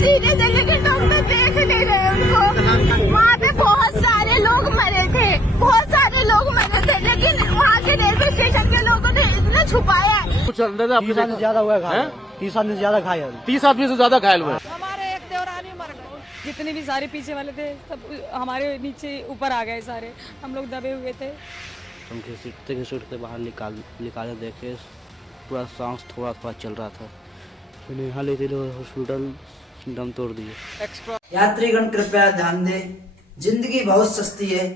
Serious है लेकिन doctor देख नहीं रहे उनको। वहाँ पे बहुत सारे लोग मरे थे, बहुत सारे लोग मरे थे, लेकिन वहाँ के रेलवे स्टेशन के लोगों ने इतना छुपाया है। कुछ अंदाजा आपने 30 आदमी से ज्यादा हुआ है, 30 आदमी से ज्यादा घायल, 30 आदमी से ज्यादा घायल हुए। हमारे एक देवरानी मर गए, जितने भी सारे पीछे वाले थे सब हमारे नीचे ऊपर आ गए सारे, हम लोग दबे हुए थे। हम घसीटते बाहर निकाले, देखे पूरा सांस थोड़ा थोड़ा चल रहा था, फिर यहाँ ले गए हॉस्पिटल, दम तोड़ दिए। यात्रीगण कृपया ध्यान दें, जिंदगी बहुत सस्ती है,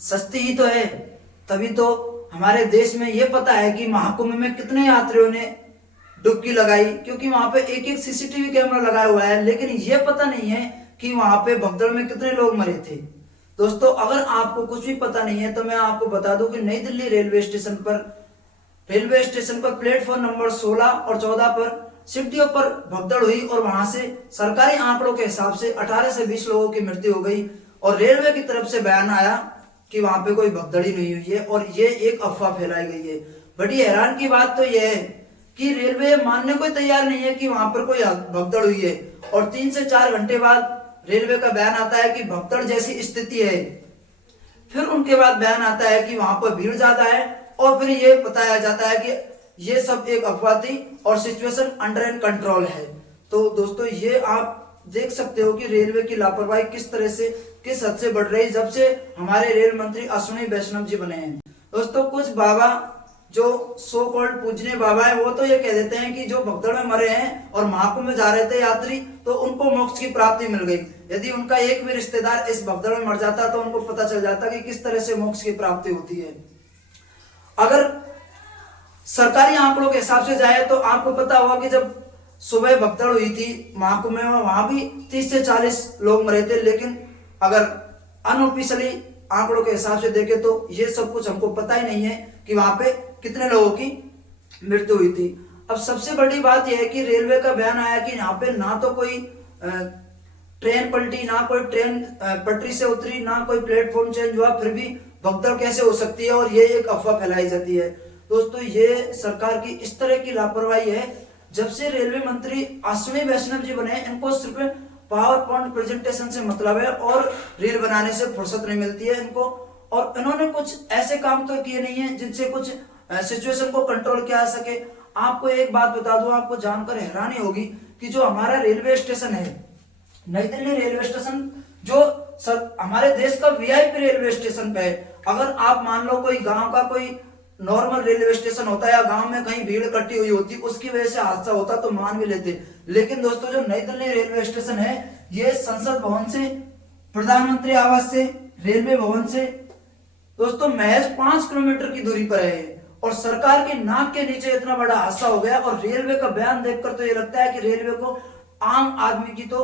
सस्ती ही तो है, तभी तो हमारे देश में ये पता है कि महाकुंभ में कितने यात्रियों ने डुबकी लगाई, क्योंकि वहां पे एक एक सीसीटीवी कैमरा लगाया हुआ है, लेकिन ये पता नहीं है कि वहां पे भगदड़ में कितने लोग मरे थे। दोस्तों, अगर आपको कुछ भी पता नहीं है तो मैं आपको बता दूं कि नई दिल्ली रेलवे स्टेशन पर प्लेटफॉर्म नंबर 16 और 14 पर सीढ़ियों पर भगदड़ हुई और वहां से सरकारी आंकड़ों के हिसाब से 18 से 20 लोगों की मृत्यु हो गई और रेलवे की तरफ से बयान आया कि वहां पे कोई भगदड़ ही नहीं हुई है और ये एक अफवाह फैलाई गई है। बड़ी हैरान की बात तो यह है कि रेलवे मानने को तैयार नहीं है कि वहां पर कोई भगदड़ हुई है और 3 से 4 घंटे बाद रेलवे का बयान आता है कि भगदड़ जैसी स्थिति है। फिर उनके बाद बयान आता है कि वहां पर भीड़ ज्यादा है और फिर ये बताया जाता है कि ये सब एक अफवाह थी और सिचुएशन अंडर एंड कंट्रोल है। तो दोस्तों, ये आप देख सकते हो कि रेलवे की लापरवाही किस तरह से, किस हद से बढ़ रही जब से हमारे रेल मंत्री अश्विनी वैष्णव जी बने हैं। दोस्तों, कुछ बाबा जो सो कॉल्ड पूजने बाबा है वो तो ये कह देते हैं कि जो भगदड़ में मरे हैं और महाकुंभ में जा रहे थे यात्री तो उनको मोक्ष की प्राप्ति मिल गई। यदि उनका एक भी रिश्तेदार इस भगदड़ में मर जाता तो उनको पता चल जाता कि किस तरह से मोक्ष की प्राप्ति होती है। अगर सरकारी आंकड़ों के हिसाब से जाए तो आपको पता होगा कि जब सुबह भगदड़ हुई थी महाकुंभ में, वहां भी 30 से 40 लोग मरे थे, लेकिन अगर अनऑफिशियली आंकड़ों के हिसाब से देखें तो ये सब कुछ हमको पता ही नहीं है कि वहां पे कितने लोगों की मृत्यु हुई थी। अब सबसे बड़ी बात यह है कि रेलवे का बयान आया कि यहाँ पे ना तो कोई ट्रेन पलटी, ना कोई ट्रेन पटरी से उतरी, ना कोई प्लेटफॉर्म चेंज हुआ, फिर भी भगदड़ कैसे हो सकती है और ये एक अफवाह फैलाई जाती है। दोस्तों, ये सरकार की इस तरह की लापरवाही है। जब से रेलवे मंत्री अश्विनी वैष्णव जी बने, इनको सिर्फ पावर पॉइंट प्रेजेंटेशन से मतलब है और रील बनाने से फुर्सत नहीं मिलती है इनको, और इन्होंने कुछ ऐसे काम तो किए नहीं है जिनसे कुछ सिचुएशन को कंट्रोल किया जा सके। आपको एक बात बता दूं, आपको जानकर हैरानी होगी कि जो हमारा रेलवे स्टेशन है, नई दिल्ली रेलवे स्टेशन, जो हमारे देश का वीआईपी रेलवे स्टेशन पे है। अगर आप मान लो कोई गांव का कोई नॉर्मल रेलवे स्टेशन होता है या गांव में कहीं भीड़ इकट्ठी हुई होती, उसकी वजह से हादसा होता तो मान भी लेते, लेकिन दोस्तों जो नई दिल्ली रेलवे स्टेशन है, ये संसद भवन से, प्रधानमंत्री आवास से, रेलवे भवन से दोस्तों महज 5 किलोमीटर की दूरी पर है और सरकार के नाक के नीचे इतना बड़ा हादसा हो गया। और रेलवे का बयान देखकर तो ये लगता है कि रेलवे को आम आदमी की तो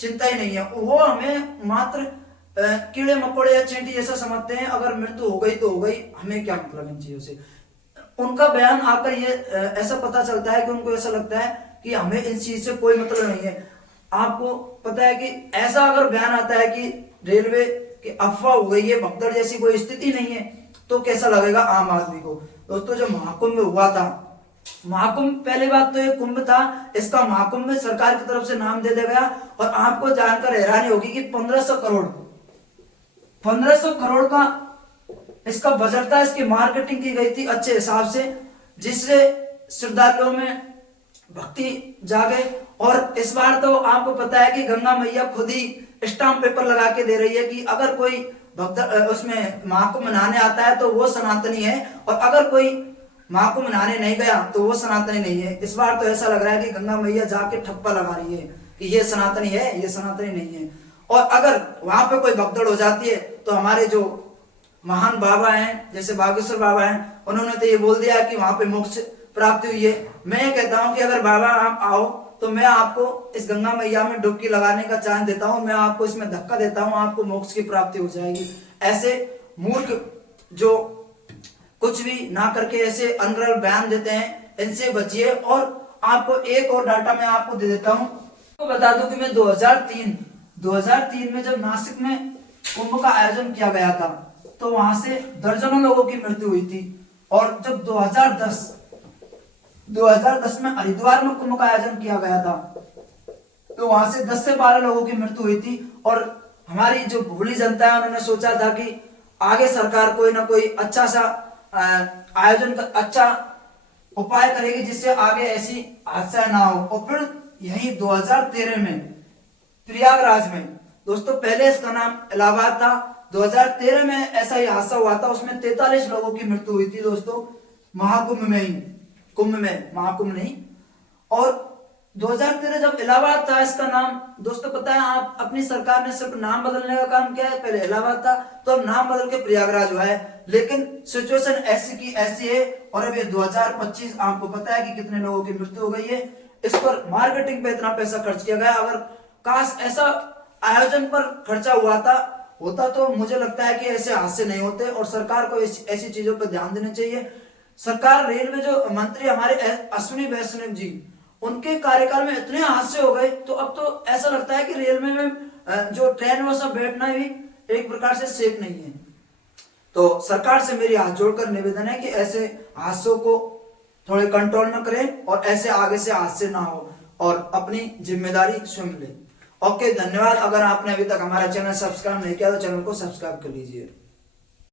चिंता ही नहीं है, वो हमें मात्र कीड़े मकोड़े या चींटी जैसा समझते हैं। अगर मृत्यु हो गई तो हो गई, हमें क्या मतलब इन चीजों से। उनका बयान आकर ये ऐसा पता चलता है कि उनको ऐसा लगता है कि हमें इस चीज से कोई मतलब नहीं है। आपको पता है कि ऐसा अगर बयान आता है कि रेलवे की अफवाह हो गई है, भगदड़ जैसी कोई स्थिति नहीं है, तो कैसा लगेगा आम आदमी को। दोस्तों, जो महाकुंभ हुआ था, महाकुंभ पहली बात तो ये कुंभ था, इसका महाकुंभ में सरकार की तरफ से नाम दे दिया गया और आपको जानकर हैरानी होगी कि 1500 करोड़ का इसका बजट था। इसकी मार्केटिंग की गई थी अच्छे हिसाब से, जिससे श्रद्धालुओं में भक्ति जागे। और इस बार तो आपको पता है कि गंगा मैया खुद ही स्टाम्प पेपर लगा के दे रही है कि अगर कोई भक्त उसमें महाकुंभ नहाने आता है तो वो सनातनी है, और अगर कोई महाकुंभ नहाने नहीं गया तो वो सनातनी नहीं है। इस बार तो ऐसा लग रहा है कि गंगा मैया जाके ठप्पा लगा रही है कि ये सनातनी है, ये सनातनी नहीं है। और अगर वहां पे कोई भगदड़ हो जाती है तो हमारे जो महान बाबा हैं, जैसे बागेश्वर बाबा हैं, उन्होंने तो ये बोल दिया कि वहां पे मोक्ष प्राप्ति हुई है। मैं ये कहता हूं कि अगर बाबा आप आओ तो मैं आपको इस गंगा मैया में डुबकी लगाने का चांस देता हूं, मैं आपको इसमें धक्का देता हूं, आपको मोक्ष की प्राप्ति हो जाएगी। ऐसे मूर्ख जो कुछ भी ना करके ऐसे अनर्गल बयान देते हैं, इनसे बचिए। और आपको एक और डाटा मैं आपको दे देता हूं, तो बता दूं कि मैं 2003 में जब नासिक में कुंभ का आयोजन किया गया था तो वहां से दर्जनों लोगों की मृत्यु हुई थी। और जब 2010 में हरिद्वार में कुंभ का आयोजन किया गया था तो वहां से 10 से 12 लोगों की मृत्यु हुई थी। और हमारी जो भोली जनता है उन्होंने सोचा था कि आगे सरकार कोई ना कोई अच्छा सा आयोजन का अच्छा उपाय करेगी जिससे आगे ऐसी हादसा ना हो। और फिर यही 2013 में प्रयागराज में दोस्तों, पहले इसका नाम इलाहाबाद था, 2013 में ऐसा ही हादसा हुआ था, उसमें 43 लोगों की मृत्यु हुई थी दोस्तों, महाकुंभ में ही, कुंभ में, महाकुंभ नहीं। और 2013 जब इलाहाबाद था इसका नाम, दोस्तों पता है आप, अपनी सरकार ने सिर्फ नाम बदलने का काम किया है। पहले इलाहाबाद था तो अब नाम बदल के प्रयागराज हुआ है, लेकिन सिचुएशन ऐसी की ऐसी है। और अब ये 2025 आपको पता है कि कितने लोगों की मृत्यु हो गई है। इस पर मार्केटिंग पे इतना पैसा खर्च किया गया। अगर काश ऐसा आयोजन पर खर्चा होता तो मुझे लगता है कि ऐसे हादसे नहीं होते। और सरकार को ऐसी चीजों पर ध्यान देना चाहिए। सरकार, रेलवे जो मंत्री हमारे अश्विनी वैष्णव जी, उनके कार्यकाल में इतने हादसे हो गए तो अब तो ऐसा लगता है कि रेलवे में जो ट्रेन में सब बैठना भी एक प्रकार से सेफ नहीं है। तो सरकार से मेरी हाथ जोड़कर निवेदन है कि ऐसे हादसों को थोड़े कंट्रोल में करें और ऐसे आगे से हादसे ना हो और अपनी जिम्मेदारी स्वयं लें। ओके, धन्यवाद। अगर आपने अभी तक हमारा चैनल सब्सक्राइब नहीं किया तो चैनल को सब्सक्राइब कर लीजिए।